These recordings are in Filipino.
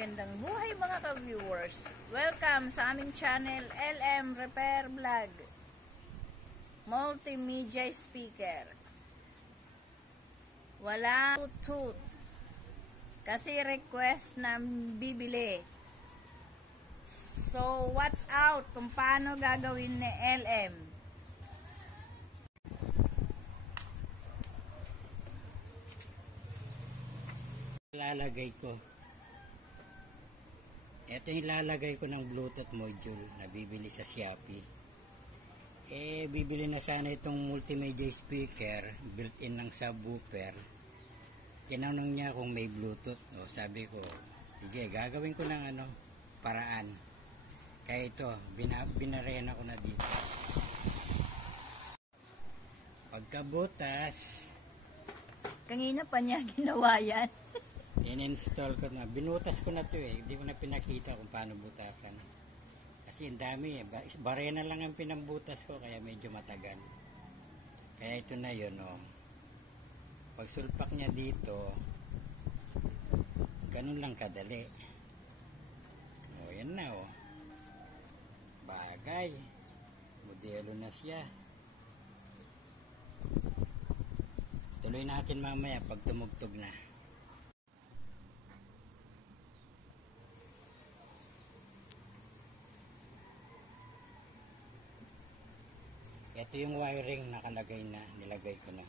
magandang buhay mga ka-viewers. Welcome sa aming channel LM Repair Vlog. Multimedia speaker. Wala Bluetooth. Kasi request na bibili. So, watch out kung paano gagawin ni LM. Lalagay ko. Ito yung lalagay ko ng Bluetooth module na bibili sa Shopee. Bibili na sana itong multimedia speaker, built-in ng subwoofer. Tinanong niya kung may Bluetooth. Sabi ko, sige, gagawin ko ng paraan. Kaya ito, binarena ko na dito. Pagkabutas, Kanina pa niya ginawa yan. in-install ko na. Binutas ko na ito Hindi ko na pinakita kung paano butasan. Kasi ang dami Barena lang ang pinambutas ko kaya medyo matagal. Kaya ito na yun Pag sulpak niya dito, ganun lang kadali. Yan na Bagay. Modelo na siya. Tuloy natin mamaya pag tumugtog na. Ito yung wiring nakalagay na, nilagay ko na.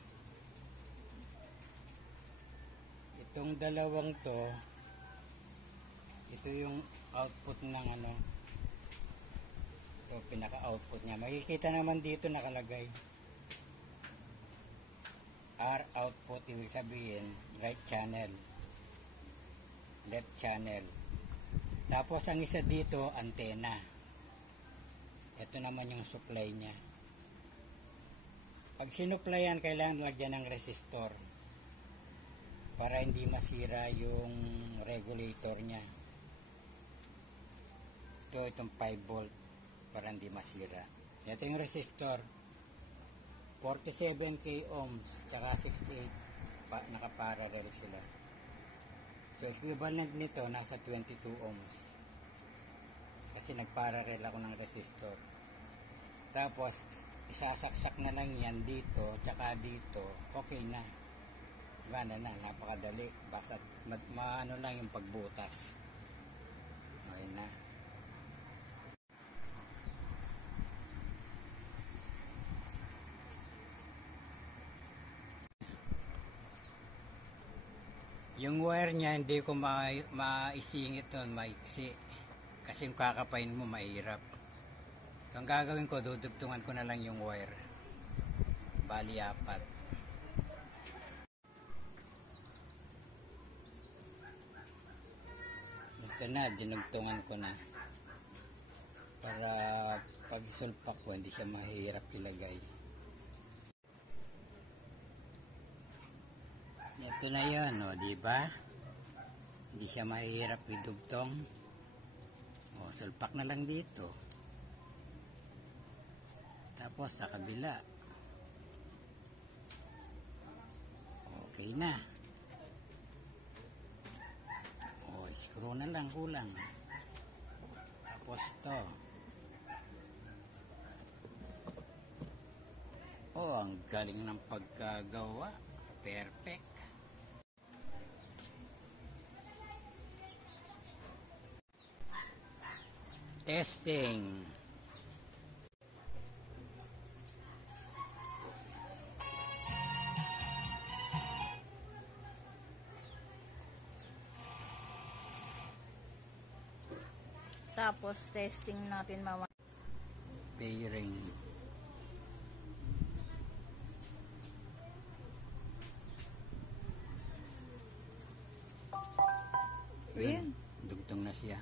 Itong dalawang to, ito yung output ng ito pinaka-output niya. Makikita naman dito nakalagay. R output, ibig sabihin, right channel, left channel. Tapos ang isa dito, antena. Ito naman yung supply niya. Pag sinuplayan, kailangan lagyan ng resistor para hindi masira yung regulator niya. Itong 5 volt para hindi masira. Ito yung resistor. 47k ohms tsaka 68 nakaparallel sila. So equivalent nito nasa 22 ohms. Kasi nagparallel ako ng resistor. Tapos isasaksak na lang yan dito tsaka dito, okay na. Gana na, napakadali. Basta maano lang yung pagbutas. Okay na. Yung wire niya hindi ko maisingit nun, maiksi. Kasi yung kakapain mo mahirap. So, ang gagawin ko, dudugtungan ko na lang yung wire. Bali 4. Ito na, dinugtungan ko na. Para pag sulpak ko, hindi siya mahirap ilagay. Ito na yun, diba? Hindi siya mahirap idugtong. Sulpak na lang dito. Tapos sa kabila. Okay na. Screw na lang kulang. Tapos to. Ang galing ng pagkagawa. Perfect. Testing. Tapos testing natin Bearing. Ayan. Dugtong na siya.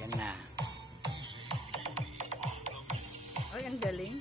Yan na. Ang galing.